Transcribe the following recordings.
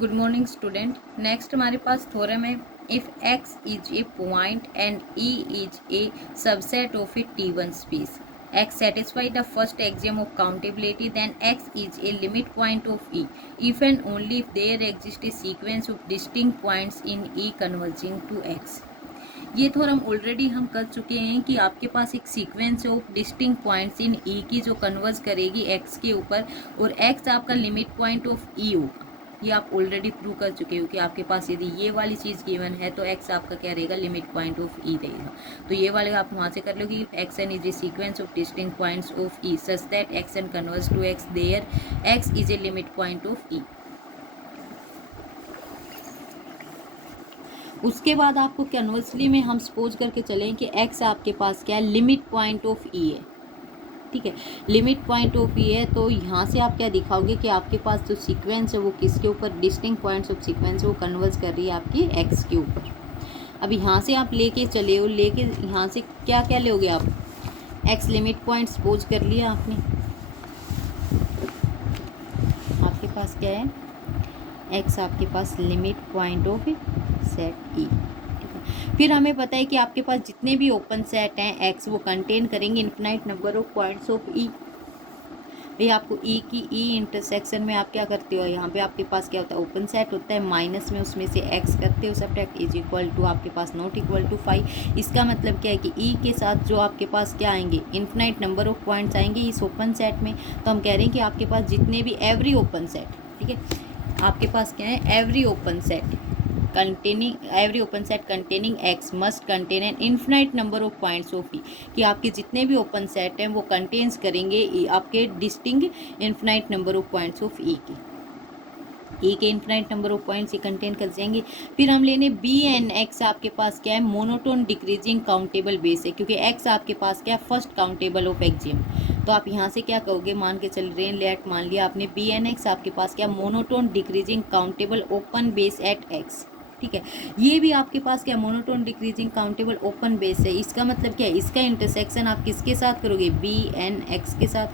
Good morning student. Next हमारे पास theorem है, if x is a point and E is a subset of A T1 space, x satisfy the first axiom of countability, then x is a limit point of E if and only if there exists a sequence of distinct points in E converging to x। ये theorem already हम कर चुके हैं कि आपके पास एक sequence of distinct points in E की जो कन्वर्ज करेगी एक्स के ऊपर, और एक्स आपका लिमिट पॉइंट ऑफ ई होगा। ये आप ऑलरेडी प्रूव कर चुके हो कि आपके पास यदि ये वाली चीज़ गिवन है तो एक्स आपका क्या रहेगा, लिमिट पॉइंट ऑफ ई रहेगा। तो ये वाले आप वहाँ से कर लो कि X N is a sequence of distinct points of E such that X N converge to X there X is a limit point of E. उसके बाद आपको कन्वर्सली में हम सपोज करके चलें कि x आपके पास क्या है, लिमिट पॉइंट ऑफ ई है। ठीक है, लिमिट पॉइंट ऑफ ई है, तो यहाँ से आप क्या दिखाओगे कि आपके पास जो सीक्वेंस है वो किसके ऊपर, डिस्टिंक्ट पॉइंट्स ऑफ सीक्वेंस वो कन्वर्स कर रही है आपकी x के ऊपर। अब यहाँ से आप लेके चले हो, लेके यहाँ से क्या क्या लोगे आप, x लिमिट पॉइंट सपोज कर लिया आपने, आपके पास क्या है, x आपके पास limit point of set E. ठीक है, फिर हमें पता है कि आपके पास जितने भी ओपन सेट हैं x वो कंटेन करेंगे infinite number of points of E. भाई आपको ई की ई इंटरसेक्शन में आप क्या करते हो, यहाँ पे आपके पास क्या होता है, ओपन सेट होता है, माइनस में उसमें से x करते हो सब्ट्रैक्ट, इज इक्वल टू आपके पास नॉट इक्वल टू 5। इसका मतलब क्या है कि ई के साथ जो आपके पास क्या आएंगे, इन्फिनाइट नंबर ऑफ पॉइंट्स आएंगे इस ओपन सेट में। तो हम कह रहे हैं कि आपके पास जितने भी एवरी ओपन सेट, ठीक है, आपके पास क्या है, every open set containing x must contain an infinite number of points of E, कि आपके जितने भी ओपन सेट हैं वो कंटेन्स करेंगे आपके distinct infinite number of points of E की। E के इन्फिनाइट नंबर ऑफ पॉइंट्स ये कंटेन कर जाएंगे। फिर हम लेने बी एन एक्स आपके पास क्या है, मोनोटोन डिक्रीजिंग काउंटेबल बेस है, क्योंकि x आपके पास क्या है, फर्स्ट काउंटेबल ऑफ एक्सियम। तो आप यहाँ से क्या कहोगे, मान के चल रहे हैं, लेट मान लिया आपने बी एन एक्स आपके पास क्या, monotone decreasing countable open base at x। ठीक है, ये भी आपके पास क्या, monotone decreasing countable open base है। इसका मतलब क्या है, इसका इंटरसेक्शन आप किसके साथ करोगे, बी एन एक्स के साथ,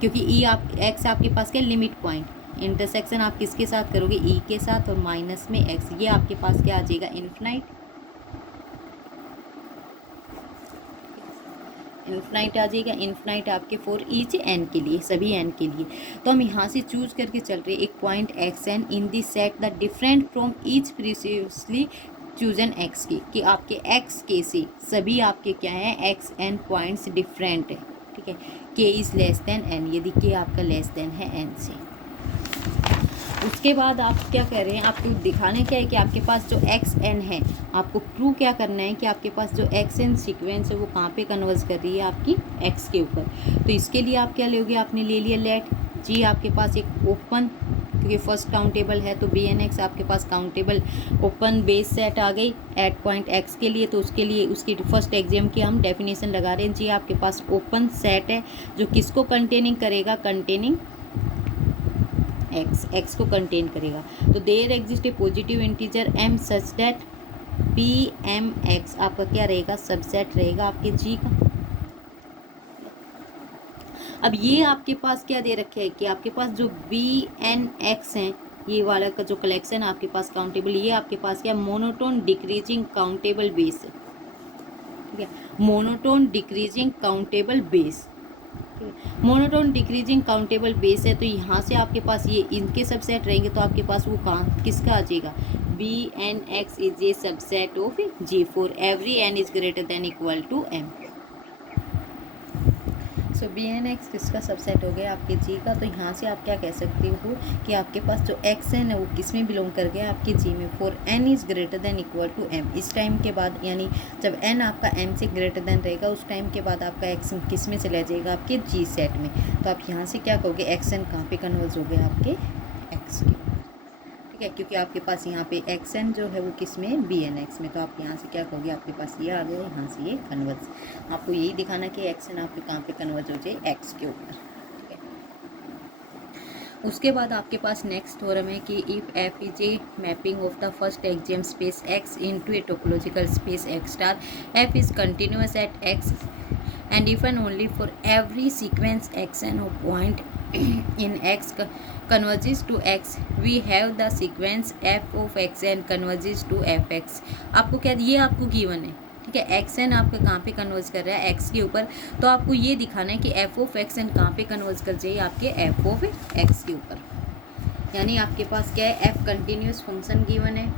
क्योंकि ई आप एक्स आपके पास क्या, लिमिट पॉइंट, इंटरसेक्शन आप किसके साथ करोगे, ई के साथ, और माइनस में एक्स, ये आपके पास क्या आ जाएगा, इन्फिनाइट आ जाएगा। इन्फिनाइट आपके फॉर ईच एन के लिए, सभी एन के लिए। तो हम यहाँ से चूज करके चल रहे एक point X N in this set the different from each previously chosen X की, कि आपके एक्स के से सभी आपके क्या है, एक्स एन पॉइंट्स डिफरेंट है। ठीक है, के इज़ लेस देन एन, यदि के आपका लेस देन है एन से। उसके बाद आप क्या कह रहे हैं, आपको दिखाने क्या है कि आपके पास जो एक्स एन है, आपको प्रूव क्या करना है कि आपके पास जो एक्स एन सीक्वेंस है वो कहाँ पे कन्वर्ज कर रही है, आपकी एक्स के ऊपर। तो इसके लिए आप क्या लोगे, आपने ले लिया लेट जी, आपके पास एक ओपन, क्योंकि फर्स्ट काउंटेबल है तो बी एन एक्स आपके पास काउंटेबल ओपन बेस सेट आ गई एट पॉइंट एक्स के लिए। तो उसके लिए उसकी फर्स्ट एग्जाम की हम डेफिनेशन लगा रहे हैं जी, आपके पास ओपन सेट है जो किसको कंटेनिंग करेगा, कंटेनिंग एक्स को कंटेन करेगा। तो there exist a positive integer M such that P M X आपका क्या रहेगा, सबसेट रहेगा आपके जी का। अब ये आपके पास क्या दे रखे है कि आपके पास जो बी एन एक्स हैं, ये वाला का जो कलेक्शन आपके पास काउंटेबल, ये आपके पास क्या, मोनोटोन डिक्रीजिंग काउंटेबल बेस है। ठीक है, monotone decreasing countable base, monotone decreasing countable base है। तो यहाँ से आपके पास ये इनके सबसेट रहेंगे, तो आपके पास वो कहाँ किसका आ जाएगा, B N X is a subset of G for every N is greater than equal to M. So B N X किसका सबसेट हो गया, आपके जी का। तो यहाँ से आप क्या कह सकते हो कि आपके पास जो एक्स एन है वो किस में बिलोंग कर गया, आपके जी में, for N is greater than equal to M. इस टाइम के बाद, यानी जब एन आपका एम से ग्रेटर देन रहेगा, उस टाइम के बाद आपका एक्स किस में चला जाएगा, आपके जी सेट में। तो आप यहाँ से क्या कहोगे, एक्स एन कहाँ पे कन्वर्ज हो गया, आपके एक्स के। ठीक है, क्योंकि आपके पास यहाँ पे एक्स एन जो है वो किस में, बी एन एक्स में। तो आप यहाँ से क्या कहोगे, आपके पास ये आ गया, यहाँ से ये कन्वर्ज। आपको यही दिखाना कि एक्स एन आपके कहाँ पे कन्वर्ज हो जाए, एक्स के ऊपर। ठीक है, उसके बाद आपके पास नेक्स्ट थ्योरम है कि if F is a mapping of the first axiom space x into a topological space x star, F is continuous at x and if and only for every sequence xn of point in x converges to x, we have the sequence f of x n converges to f x। आपको क्या, ये आपको given है, ठीक है। X N आपका कहाँ पे कन्वर्ज कर रहा है, एक्स के ऊपर, तो आपको ये दिखाना है कि एफ ऑफ एक्स एन कहाँ पे कन्वर्ज कर जाइए, आपके एफ ऑफ एक्स के ऊपर। यानी आपके पास क्या है, एफ कंटिन्यूस फंक्शन गिवन है।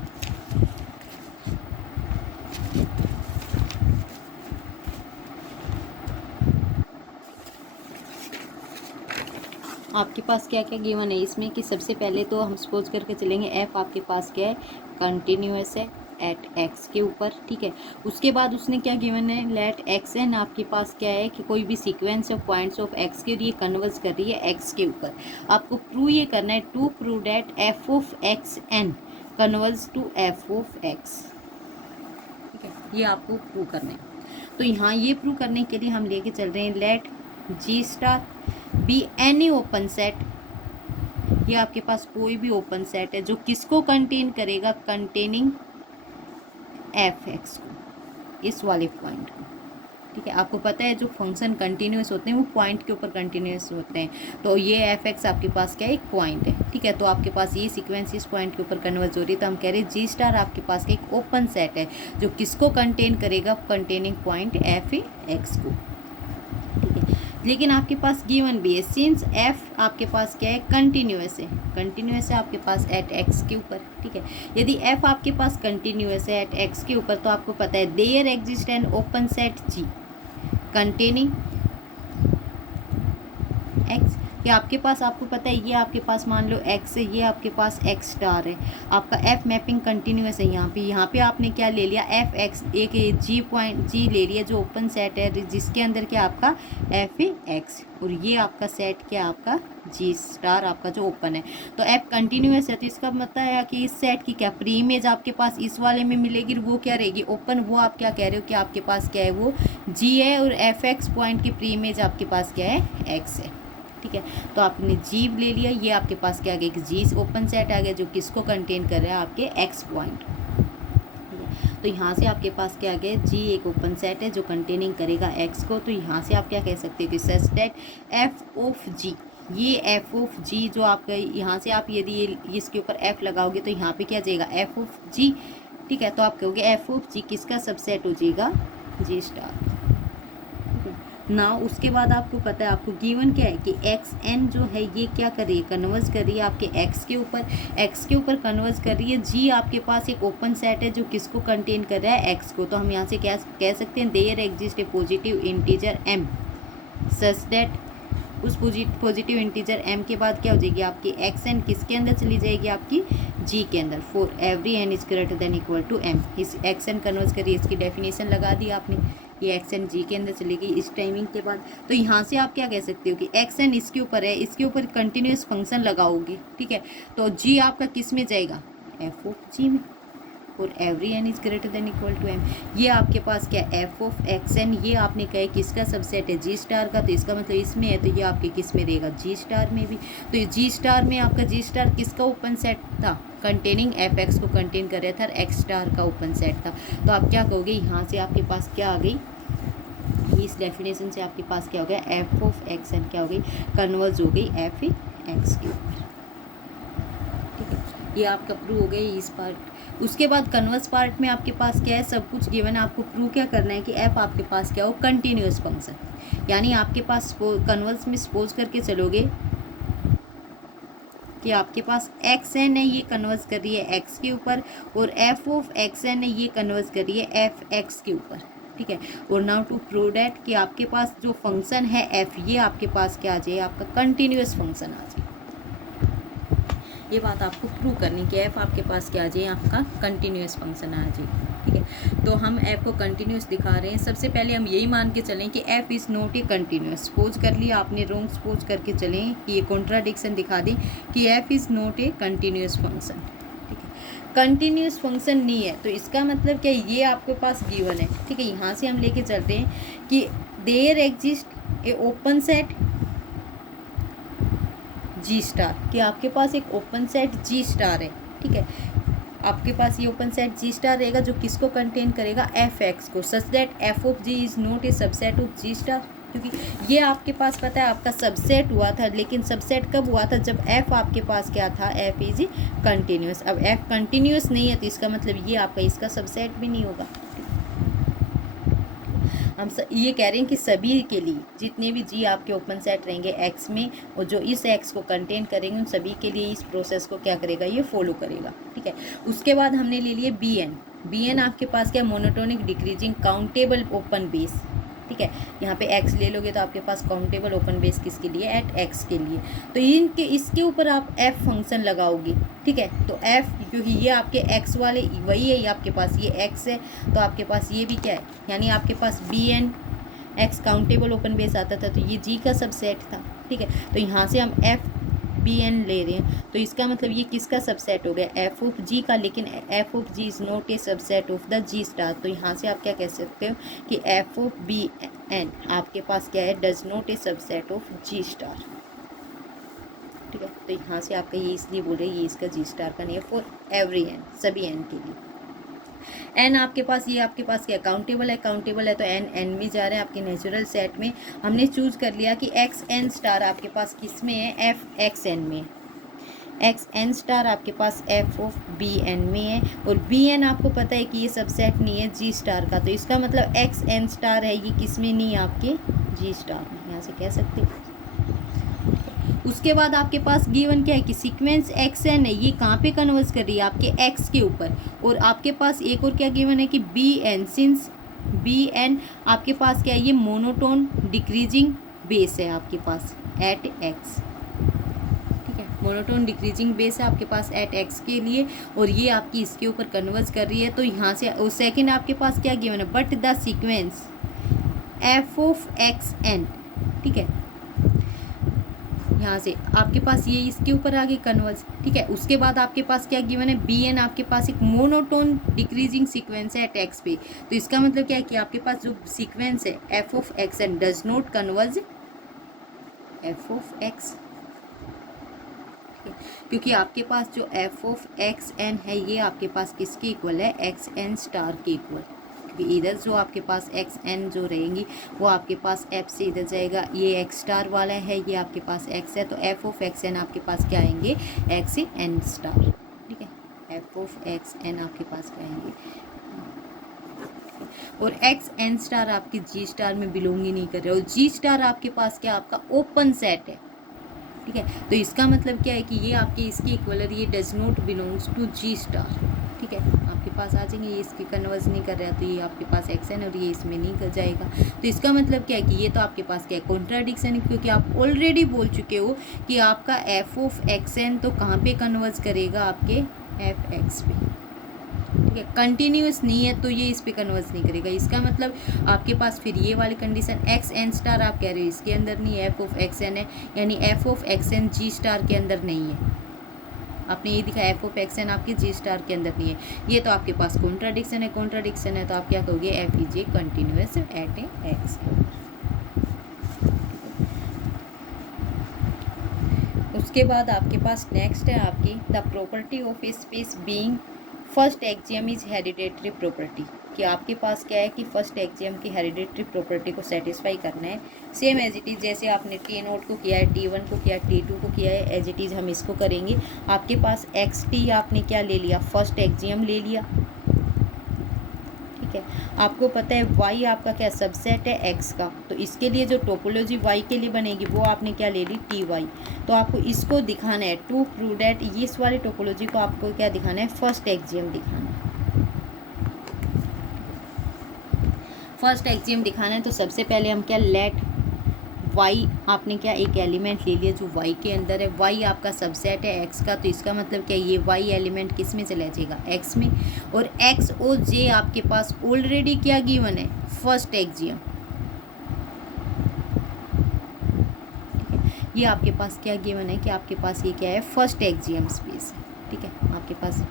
आपके पास क्या क्या गिवन है इसमें कि सबसे पहले तो हम सपोज करके चलेंगे एफ आपके पास क्या है, कंटिन्यूस है एट एक्स के ऊपर, ठीक है। उसके बाद उसने क्या गिवन है, लेट एक्स एन आपके पास क्या है कि कोई भी sequence of points of x के लिए कन्वर्ज कर रही है एक्स के ऊपर। आपको प्रूव ये करना है, to prove that f of x N converge to f of x, ठीक है। ये आपको प्रूव करना है। तो यहाँ ये प्रूव करने के लिए हम लेके चल रहे हैं, let g star b any open set, ये आपके पास कोई भी ओपन सेट है जो किसको कंटेन करेगा, कंटेनिंग एफ एक्स को, इस वाले पॉइंट को, ठीक है। आपको पता है जो फंक्शन कंटिन्यूस होते हैं वो पॉइंट के ऊपर कंटिन्यूस होते हैं, तो ये एफ एक्स आपके पास क्या है, एक पॉइंट है, ठीक है। तो आपके पास ये सीक्वेंस इस पॉइंट के ऊपर कन्वर्ज हो रही है, तो हम कह रहे हैं जी स्टार आपके पास का एक ओपन सेट है जो किसको कंटेन करेगा, कंटेनिंग पॉइंट एफ एक्स को, ठीक है। लेकिन आपके पास गिवन भी है, सिंस एफ आपके पास क्या है, कंटिन्यूस है, कंटिन्यूस है आपके पास एट एक्स के ऊपर, ठीक है। यदि एफ आपके पास कंटिन्यूस है एट एक्स के ऊपर, तो आपको पता है there exist an open set g containing x, कि आपके पास, आपको पता है ये आपके पास मान लो एक्स है, ये आपके पास एक्स स्टार है, आपका एफ मैपिंग कंटिन्यूस है। यहाँ पे आपने क्या ले लिया, एफ एक्स, एक जी पॉइंट जी ले लिया जो ओपन सेट है जिसके अंदर क्या आपका एफ एक्स, और ये आपका सेट क्या आपका जी स्टार आपका जो ओपन है। तो एफ कंटिन्यूस है, तो इसका मतलब है कि इस सेट की क्या प्री इमेज आपके पास इस वाले में मिलेगी, वो क्या रहेगी, ओपन। वो आप क्या कह रहे हो कि आपके पास क्या है, वो जी है, और एफ एक्स पॉइंट की प्री इमेज आपके पास क्या है, एक्स है, ठीक है। तो आपने जी ले लिया, ये आपके पास क्या आ गया, एक जी ओपन सेट आ गया जो किसको कंटेन कर रहा है, आपके एक्स पॉइंट, ठीक है। तो यहाँ से आपके पास क्या आ गया, जी एक ओपन सेट है जो कंटेनिंग करेगा एक्स को। तो यहाँ से आप क्या कह सकते हो कि सच दैट एफ ऑफ जी, ये एफ ऑफ जी जो आपका, यहाँ से आप यदि ये इसके ऊपर एफ लगाओगे तो यहाँ पे क्या जाएगा, एफ ऑफ जी, ठीक है। तो आप कहोगे एफ ऑफ जी किसका सबसेट हो जाएगा, जी स्टार ना। उसके बाद आपको पता है, आपको गिवन क्या है कि एक्स एन जो है ये क्या कर रही है, कन्वर्ज कर रही है आपके एक्स के ऊपर, एक्स के ऊपर कन्वर्ज कर रही है। जी आपके पास एक ओपन सेट है जो किसको कंटेन कर रहा है, एक्स को। तो हम यहाँ से क्या कह सकते हैं, there exist a positive integer M such that, उस पॉजिटिव इंटीजर m के बाद क्या हो जाएगी आपकी एक्स एन किसके अंदर चली जाएगी, आपकी g के अंदर, for every n is greater than equal to m। इस एक्स एन कन्वर्स करिए, इसकी डेफिनेशन लगा दी आपने, ये एक्स एन जी के अंदर चलेगी इस टाइमिंग के बाद। तो यहाँ से आप क्या कह सकते हो कि एक्स एन इसके ऊपर है, इसके ऊपर कंटिन्यूस फंक्शन लगाओगे, ठीक है। तो जी आपका किस में जाएगा, एफ ऑफ जी में, और every N is greater than equal to m. ये आपके पास क्या एफ ऑफ एक्स एन, ये आपने कहा किसका सबसेट है, जी स्टार का, तो इसका मतलब इसमें है, तो ये आपके किस में रहेगा, जी स्टार में भी। तो ये जी स्टार में आपका जी स्टार किसका ओपन सेट था, कंटेनिंग एफ एक्स को कंटेन कर रहा था, एक्स स्टार का ओपन सेट था। तो आप क्या कहोगे, यहाँ से आपके पास क्या आ गई, इस डेफिनेशन से आपके पास क्या हो गया, एफ ऑफ एक्स एन क्या हो गई, कन्वर्ज हो गई एफ एक्स के ऊपर, ठीक है। ये आपका प्रूव हो गई इस पार्ट। उसके बाद कन्वर्स पार्ट में आपके पास क्या है, सब कुछ गिवन है, आपको प्रूव क्या करना है कि एफ आपके पास क्या हो, कंटिन्यूस फंक्शन। यानी आपके पास कन्वर्स में सपोज करके चलोगे कि आपके पास एक्स एन है, ये कन्वर्स कर रही है एक्स के ऊपर, और एफ ऑफ एक्स एन है, ये कन्वर्स कर रही है एफ एक्स के ऊपर, ठीक है। और नाउ टू प्रूव दैट कि आपके पास जो फंक्शन है एफ, ये आपके पास क्या आ जाए, आपका कंटिन्यूस फंक्शन आ जाए। ये बात आपको प्रूव करनी कि एफ आपके पास क्या आ जाए, आपका कंटिन्यूस फंक्शन आ जाए, ठीक है। तो हम एफ को कंटिन्यूस दिखा रहे हैं। सबसे पहले हम यही मान के चलें कि F is not a continuous. Suppose कर लिया आपने, रॉन्ग सपोज करके चलें कि ये कॉन्ट्राडिक्शन दिखा दें कि F is not a continuous function, ठीक है। कंटिन्यूस फंक्शन नहीं है, तो इसका मतलब क्या, ये आपके पास गिवन है, ठीक है। यहाँ से हम लेके चलते हैं कि there exist a open set g star, कि आपके पास एक ओपन सेट जी स्टार है, ठीक है। आपके पास ये ओपन सेट जी स्टार रहेगा जो किसको कंटेन करेगा, एफ एक्स को, such that f of g is not a subset of g star, क्योंकि ये आपके पास पता है आपका सबसेट हुआ था, लेकिन सबसेट कब हुआ था, जब एफ आपके पास क्या था, एफ इज कंटिन्यूस। अब एफ कंटिन्यूस नहीं है तो इसका मतलब ये आपका इसका सबसेट भी नहीं होगा। हम ये कह रहे हैं कि सभी के लिए जितने भी जी आपके ओपन सेट रहेंगे एक्स में, और जो इस एक्स को कंटेन करेंगे उन सभी के लिए इस प्रोसेस को क्या करेगा, ये फॉलो करेगा। ठीक है, उसके बाद हमने ले लिए बी एन। बी एन आपके पास क्या, monotonic decreasing countable open base. ठीक है, यहाँ पे x ले लोगे तो आपके पास काउंटेबल ओपन बेस किसके लिए, एट x के लिए। तो इनके इसके ऊपर आप f फंक्शन लगाओगे। ठीक है, तो f क्योंकि ये आपके x वाले वही है, ये आपके पास ये x है, तो आपके पास ये भी क्या है, यानी आपके पास B N X countable open base आता था, तो ये g का सबसेट था। ठीक है, तो यहाँ से हम f बी एन ले रहे हैं, तो इसका मतलब ये किसका सबसेट हो गया, एफ ऑफ जी का। लेकिन f of g is not a subset of the g star. तो यहाँ से आप क्या कह सकते हो कि एफ ऑफ बी एन आपके पास क्या है, does not a subset of g star. ठीक है, तो यहाँ से आपका ये इसलिए बोल रहे हैं ये इसका जी स्टार का नहीं है, फॉर एवरी एन, सभी एन के लिए। एन आपके पास ये आपके पास क्या काउंटेबल है, काउंटेबल है तो एन एन में जा रहे हैं आपके नेचुरल सेट में। हमने चूज कर लिया कि एक्स एन स्टार आपके पास किस में है, एफ एक्स एन में। एक्स एन स्टार आपके पास एफ ऑफ बी एन में है, और बी एन आपको पता है कि ये सबसेट नहीं है जी स्टार का, तो इसका मतलब एक्स एन स्टार है ये किस में नहीं है, आपके जी स्टार में। यहाँ से कह सकते हो। उसके बाद आपके पास गिवन क्या है कि सीक्वेंस एक्स एन है, ये कहाँ पे कन्वर्स कर रही है, आपके एक्स के ऊपर। और आपके पास एक और क्या गिवन है कि b n, since b n आपके पास क्या है, ये मोनोटोन डिक्रीजिंग बेस है आपके पास एट एक्स। ठीक है, मोनोटोन डिक्रीजिंग बेस है आपके पास एट एक्स के लिए, और ये आपकी इसके ऊपर कन्वर्स कर रही है। तो यहाँ से और सेकेंड आपके पास क्या गिवन है, but the sequence f of x n. ठीक है, यहाँ से आपके पास ये इसके ऊपर आ गई कन्वर्स। ठीक है, उसके बाद आपके पास क्या गिवन है, बी एन आपके पास एक मोनोटोन डिक्रीजिंग सीक्वेंस है एट एक्स पे। तो इसका मतलब क्या है कि आपके पास जो सीक्वेंस है f of x n does not converge f of x, क्योंकि आपके पास जो एफ ऑफ एक्स एन है ये आपके पास किसके इक्वल है, एक्स एन स्टार के इक्वल। क्योंकि इधर जो आपके पास एक्स एन जो रहेंगी वो आपके पास एफ से इधर जाएगा, ये एक्स स्टार वाला है, ये आपके पास एक्स है, तो एफ ऑफ एक्स एन आपके पास क्या आएंगे, एक्स एन स्टार। ठीक है, एफ ऑफ एक्स एन आपके पास क्या आएंगे, और एक्स एन स्टार आपके जी स्टार में बिलोंग ही नहीं कर रहे, और जी स्टार आपके पास क्या आपका ओपन सेट है। ठीक है, तो इसका मतलब क्या है कि ये आपके इसके इक्वलर, ये does not belongs to g star. ठीक है, आपके पास आ जाएंगे, ये इसके कन्वर्स नहीं कर रहा है, तो ये आपके पास एक्स एन और ये इसमें नहीं कर जाएगा। तो इसका मतलब क्या है कि ये तो आपके पास क्या है, कॉन्ट्राडिक्शन है, क्योंकि आप ऑलरेडी बोल चुके हो कि आपका एफ ऑफ एक्स एन तो कहाँ पे कन्वर्स करेगा, आपके एफ एक्स पे। ठीक है, कंटिन्यूस नहीं है तो ये इस पे कन्वर्स नहीं करेगा। इसका मतलब आपके पास फिर ये वाली कंडीशन एक्स एन स्टार आप कह रहे हो इसके अंदर नहीं है, एफ ऑफ एक्स एन है, यानी f of x n g star के अंदर नहीं है। आपने ये दिखा एफ ऑफ एक्स एन आपके जी स्टार के अंदर नहीं है, ये तो आपके पास कॉन्ट्राडिक्शन है। कॉन्ट्राडिक्शन है तो आप क्या कहोगे, F is a continuous at A x. उसके बाद आपके पास नेक्स्ट है आपकी the property of A space being first axiom is hereditary property, कि आपके पास क्या है कि फर्स्ट एक्जियम की हेरिडेटरी प्रॉपर्टी को सेटिस्फाई करना है। सेम एज इट इज़ जैसे आपने टी नोट को किया है, T1 को किया है, T2 को किया है, एज इट इज़ हम इसको करेंगे। आपके पास एक्स टी आपने क्या ले लिया, फर्स्ट एक्जियम ले लिया। ठीक है, आपको पता है y आपका क्या सबसेट है x का, तो इसके लिए जो टोपोलॉजी y के लिए बनेगी वो आपने क्या ले ली, Ty। तो आपको इसको दिखाना है टू प्रूव दैट, ये इस वाली टोपोलॉजी को आपको क्या दिखाना है, फर्स्ट एक्जियम दिखाना है। फर्स्ट एक्जियम दिखाना है तो सबसे पहले हम क्या, लेट y आपने क्या एक एलिमेंट ले लिया जो y के अंदर है, y आपका सबसेट है x का, तो इसका मतलब क्या, ये y एलिमेंट किस में चला जाएगा, x में। और x और j आपके पास ऑलरेडी क्या गिवन है, फर्स्ट एक्जियम। ये आपके पास क्या गिवन है कि आपके पास ये क्या है, फर्स्ट एक्जियम स्पेस है। ठीक है, आपके पास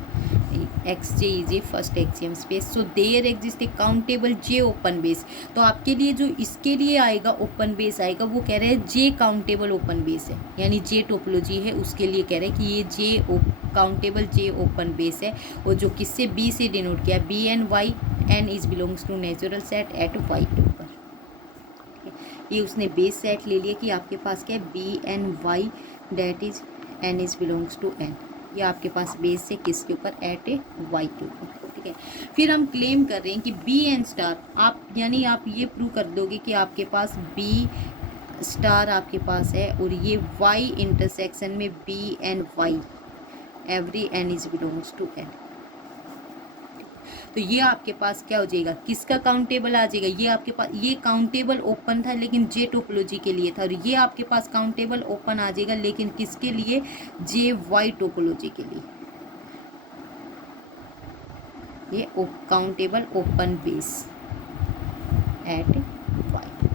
X J is a first axiom space, so there exist a countable J open base. तो आपके लिए जो इसके लिए आएगा ओपन बेस आएगा, वो कह रहे हैं जे काउंटेबल ओपन बेस है, यानी जे टोपोलॉजी है उसके लिए कह रहे हैं कि ये जे काउंटेबल जे ओपन बेस है, और जो किससे बी से डिनोट किया, b n y, n is belongs to natural set at y के ऊपर। ये उसने बेस सेट ले लिया कि आपके पास क्या है b n y that is n is belongs to n. ये आपके पास बेस से किसके ऊपर एट ए वाई के ऊपर, ठीक है। फिर हम क्लेम कर रहे हैं कि बी एन स्टार आप यानी आप ये प्रूव कर दोगे कि आपके पास बी स्टार आपके पास है और ये वाई इंटरसेक्शन में b n y every N is belongs to n. तो ये आपके पास क्या हो जाएगा, किसका काउंटेबल आ जाएगा, ये आपके पास ये काउंटेबल ओपन था लेकिन जे टोपोलॉजी के लिए था, और ये आपके पास काउंटेबल ओपन आ जाएगा लेकिन किसके लिए, जे वाई टोपोलॉजी के लिए। ये countable open base at y,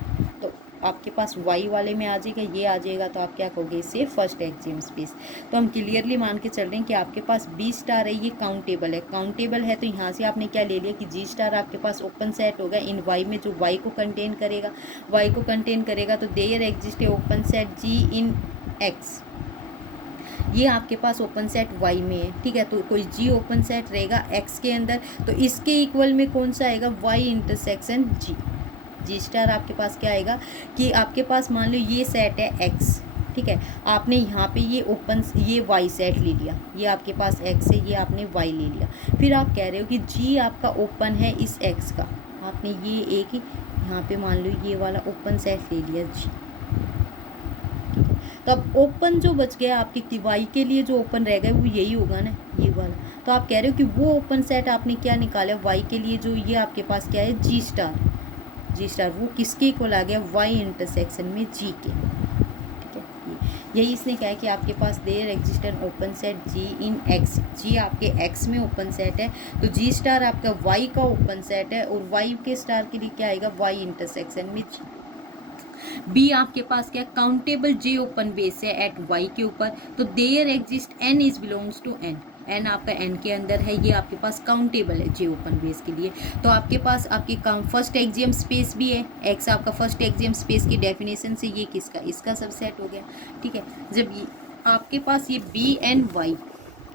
तो आपके पास वाई वाले में आ जाएगा, ये आ जाएगा, तो आप क्या कहोगे इसे फर्स्ट एक्सियम स्पेस। तो हम क्लियरली मान के चल रहे हैं कि आपके पास बी स्टार है, ये काउंटेबल है, काउंटेबल है तो यहाँ से आपने क्या ले लिया कि जी स्टार आपके पास ओपन सेट होगा इन वाई में जो वाई को कंटेन करेगा, वाई को कंटेन करेगा, तो देयर एग्जिस्ट है open set G in x, ये आपके पास ओपन सेट वाई में है, ठीक है। तो कोई जी ओपन सेट रहेगा एक्स के अंदर, तो इसके इक्वल में कौन सा आएगा, वाई इंटरसेक्शन जी। जी स्टार आपके पास क्या आएगा कि आपके पास मान लो ये सेट है एक्स, ठीक है, आपने यहाँ पे ये ओपन ये वाई सेट ले लिया, ये आपके पास एक्स है, ये आपने वाई ले लिया, फिर आप कह रहे हो कि जी आपका ओपन है इस एक्स का, आपने ये एक यहाँ पे मान लो ये वाला ओपन सेट ले लिया जी, तो अब ओपन जो बच गया आपके वाई के लिए जो ओपन रह गया वो यही होगा ना, ये वाला। तो आप कह रहे हो कि वो ओपन सेट आपने क्या निकाला वाई के लिए, जो ये आपके पास क्या है जी स्टार, जी स्टार वो किसके इक्वल आ गया, वाई इंटरसेक्शन में जी के, ठीक है। यही इसने कहा है कि आपके पास there exist an open set G in X, G आपके एक्स में ओपन सेट है, तो जी स्टार आपका वाई का ओपन सेट है और वाई के स्टार के लिए क्या आएगा, वाई इंटरसेक्शन में जी। बी आपके पास क्या काउंटेबल जे ओपन बेस है एट वाई के ऊपर, तो there exist n is belongs to n, n आपका एन के अंदर है, ये आपके पास काउंटेबल है जे ओपन बेस के लिए। तो आपके पास आपकी फर्स्ट एक्सियम स्पेस भी है, एक्स आपका फर्स्ट एक्सियम स्पेस की डेफिनेशन से ये किसका, इसका सबसेट हो गया, ठीक है। जब ये आपके पास ये बी एन वाई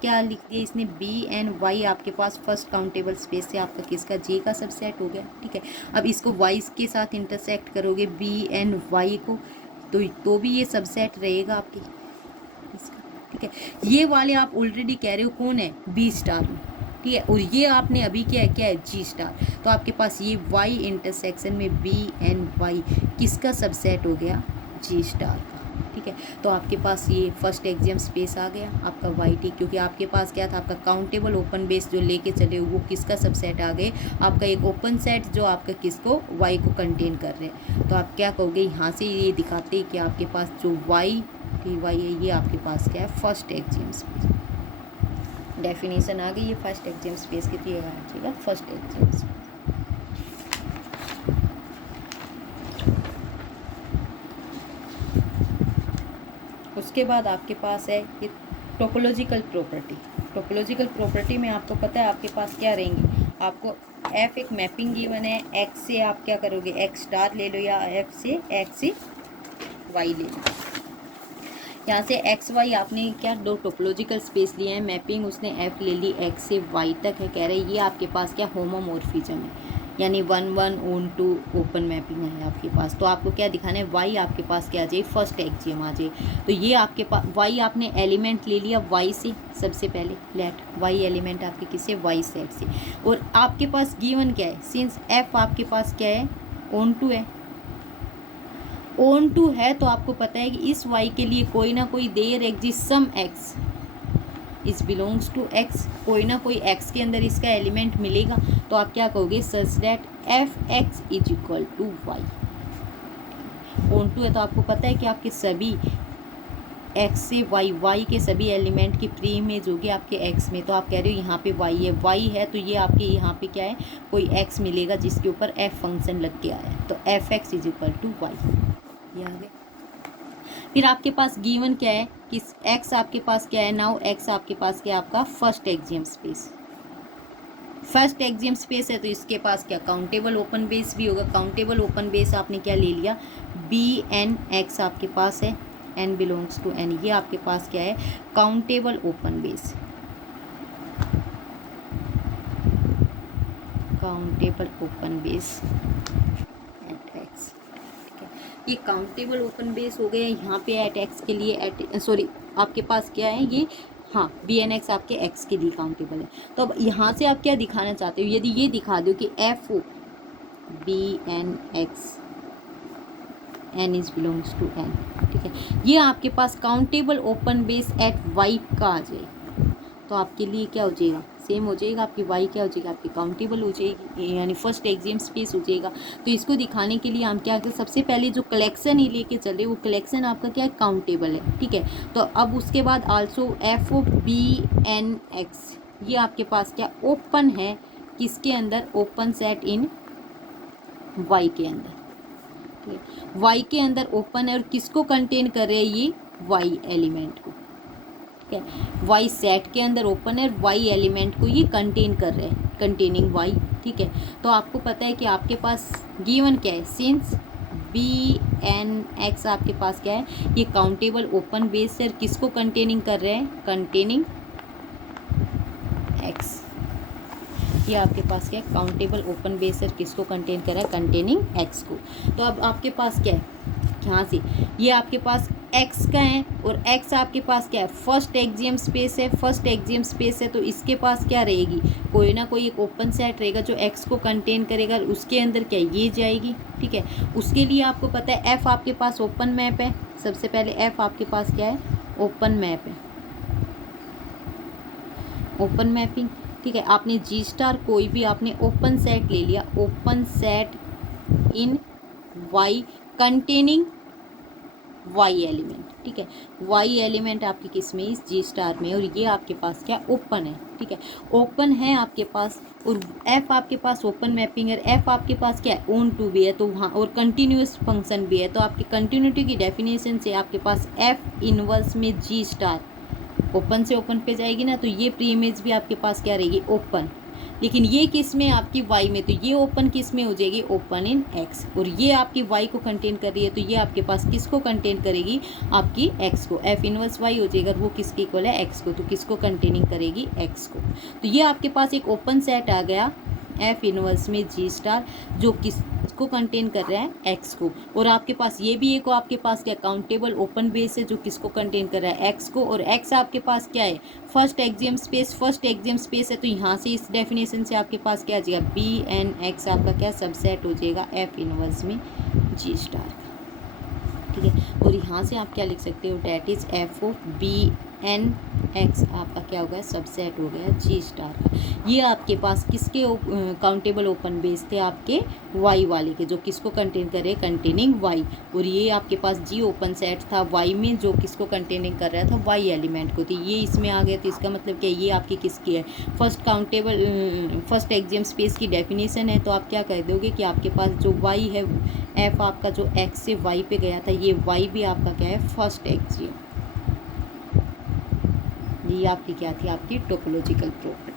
क्या लिख दिया इसने, बी एन वाई आपके पास फर्स्ट काउंटेबल स्पेस से आपका किसका, जे का सबसेट हो गया, ठीक है। अब इसको वाई के साथ इंटरसेक्ट करोगे बी एन वाई को, तो भी ये सबसेट रहेगा आपकी इसका, ठीक है। ये वाले आप ऑलरेडी कह रहे हो कौन है, बी स्टार में, ठीक है, और ये आपने अभी क्या है जी स्टार, तो आपके पास ये वाई इंटरसेक्शन में बी एन वाई किसका सबसेट हो गया, जी स्टार का, ठीक है। तो आपके पास ये फर्स्ट एक्सियम स्पेस आ गया आपका वाई टी, क्योंकि आपके पास क्या था, आपका काउंटेबल ओपन बेस जो लेके चले वो किसका सबसेट आ गए, आपका एक ओपन सेट जो आपका किसको, वाई को कंटेन कर रहे हैं। तो आप क्या कहोगे, यहाँ से ये दिखाते हैं कि आपके पास जो वाई टी वाई है ये आपके पास क्या है, फर्स्ट एक्सियम स्पेस। डेफिनेशन आ गई, ये फर्स्ट एक्सियम स्पेस की थी, ठीक है, फर्स्ट एक्सियम स्पेस। उसके बाद आपके पास है ये टोपोलॉजिकल प्रॉपर्टी। टोपोलॉजिकल प्रॉपर्टी में आपको पता है आपके पास क्या रहेंगे, आपको एफ एक मैपिंग गिवन है, एक्स से आप क्या करोगे, एक्स स्टार ले लो या एफ से एक्स से वाई ले लो। यहाँ से एक्स वाई आपने क्या दो टोपोलॉजिकल स्पेस लिए हैं, मैपिंग उसने एफ ले ली एक्स से वाई तक है, कह रहे ये आपके पास क्या होमोमॉर्फिज्म है, यानी 1-1-2 ओपन मैपिंग है आपके पास। तो आपको क्या दिखाना है, वाई आपके पास क्या आ जाए, फर्स्ट एक्सियम आ जाए। तो ये आपके पास वाई आपने एलिमेंट ले लिया वाई से, सबसे पहले लेट वाई एलिमेंट आपके किससे, वाई सेट से, और आपके पास गिवन क्या है, सिंस एफ आपके पास क्या है, ऑन टू है, ऑन टू है, तो आपको पता है कि इस वाई के लिए कोई ना कोई देयर एग्जिस्ट सम एक्स इस बिलोंग्स टू एक्स, कोई ना कोई एक्स के अंदर इसका एलिमेंट मिलेगा, तो आप क्या कहोगे, such that f x is equal to y. On to है तो आपको पता है कि आपके सभी एक्स से वाई, वाई के सभी एलिमेंट की प्री इमेज होगी आपके एक्स में, तो आप कह रहे हो यहाँ पे वाई है, वाई है तो ये आपके यहाँ पे क्या है, कोई एक्स मिलेगा जिसके ऊपर एफ फंक्शन लग के आया है, तो f x is equal to y, ये आ गया। फिर आपके पास गिवन क्या है कि x आपके पास क्या है, नाउ x आपके पास क्या है, आपका first axiom space, first axiom space है तो इसके पास क्या काउंटेबल ओपन बेस भी होगा, काउंटेबल ओपन बेस आपने क्या ले लिया, बी एन एक्स आपके पास है, n बिलोंग्स टू n, ये आपके पास क्या है, countable open base, countable open base at x, ठीक है। ये काउंटेबल ओपन बेस हो गया। यहाँ पे एट एक्स के लिए आपके पास क्या है ये, हाँ बी एन एक्स आपके एक्स के लिए काउंटेबल है। तो अब यहाँ से आप क्या दिखाना चाहते हो, यदि ये दिखा दो कि F O B N X N is belongs to N, ठीक है, ये आपके पास countable open base at Y का आ जाए, तो आपके लिए क्या हो जाएगा, सेम हो जाएगा, आपकी वाई क्या हो जाएगी, आपकी काउंटेबल हो जाएगी, यानी फर्स्ट एक्सियम स्पेस हो जाएगा। तो इसको दिखाने के लिए हम क्या करें, सबसे पहले जो कलेक्शन ही लेके चल रहे वो कलेक्शन आपका क्या है, काउंटेबल है, ठीक है। तो अब उसके बाद also f O B N x, ये आपके पास क्या ओपन है, किसके अंदर, ओपन सेट इन वाई के अंदर, ठीक है, वाई के अंदर ओपन है और किसको कंटेन कर रहे हैं, ये वाई एलिमेंट को, ठीक है, वाई सेट के अंदर ओपन है, वाई एलिमेंट को ये कंटेन कर रहे हैं, कंटेनिंग वाई, ठीक है। तो आपको पता है कि आपके पास गिवन क्या है, सिंस बी एन एक्स आपके पास क्या है, ये काउंटेबल ओपन बेस है, किसको कंटेनिंग कर रहे हैं, कंटेनिंग एक्स, ये आपके पास क्या है, काउंटेबल ओपन बेस है, किसको कंटेन कर रहा है, कंटेनिंग एक्स को। तो अब आपके पास क्या है, यहाँ से ये आपके पास x का है और x आपके पास क्या है, फर्स्ट एक्सियम स्पेस है, फर्स्ट एक्सियम स्पेस है, तो इसके पास क्या रहेगी, कोई ना कोई एक ओपन सेट रहेगा जो x को कंटेन करेगा, उसके अंदर क्या ये जाएगी, ठीक है। उसके लिए आपको पता है f आपके पास ओपन मैप है, सबसे पहले f आपके पास क्या है, ओपन मैप है, ओपन मैपिंग, ठीक है। आपने जी स्टार कोई भी आपने ओपन सेट ले लिया, ओपन सेट इन वाई कंटेनिंग वाई एलिमेंट, ठीक है, वाई एलिमेंट आपकी किस में, इस जी स्टार में, और ये आपके पास क्या ओपन है, ठीक है, ओपन है आपके पास, और एफ आपके पास ओपन मैपिंग है, एफ आपके पास क्या है, ओन टू भी है, तो वहाँ और कंटिन्यूस फंक्शन भी है, तो आपकी कंटिन्यूटी की डेफिनेशन से आपके पास एफ इनवर्स में जी स्टार ओपन से ओपन पे जाएगी ना, तो ये प्री इमेज भी आपके पास क्या रहेगी, ओपन, लेकिन ये किस में, आपकी वाई में, तो ये ओपन किस में हो जाएगी, ओपन इन एक्स, और ये आपकी वाई को कंटेन कर रही है, तो ये आपके पास किसको कंटेन करेगी, आपकी एक्स को, एफ इनवर्स वाई हो जाएगा, वो किसके इक्वल है, एक्स को, तो किसको कंटेनिंग करेगी, एक्स को। तो ये आपके पास एक ओपन सेट आ गया एफ इनवर्स में जी स्टार, जो किसको कंटेन कर रहा है, एक्स को, और आपके पास ये भी एक आपके पास क्या काउंटेबल ओपन बेस है जो किसको कंटेन कर रहा है, एक्स को, और एक्स आपके पास क्या है, first axiom space, first axiom space है, तो यहाँ से इस डेफिनेशन से आपके पास क्या आ जाएगा, बी एन एक्स आपका क्या सबसेट हो जाएगा एफ इनवर्स में जी स्टार, ठीक है। और यहाँ से आप क्या लिख सकते हो, that is f O B N x आपका क्या हो गया, सबसेट हो गया जी स्टार का। ये आपके पास किसके काउंटेबल ओपन बेस थे, आपके वाई वाले के, जो किसको कंटेन कर रहे, कंटेनिंग वाई, और ये आपके पास जी ओपन सेट था वाई में, जो किसको कंटेनिंग कर रहा था, वाई एलिमेंट को, तो ये इसमें आ गया। तो इसका मतलब क्या, ये आपकी किसकी है, first countable first axiom space की डेफिनेशन है। तो आप क्या कह दोगे कि आपके पास जो वाई है, एफ आपका जो एक्स से वाई पे गया था, ये वाई भी आपका क्या है, फर्स्ट एक्सियम, ये आपकी क्या थी, आपकी टोपोलॉजिकल प्रॉपर्टी।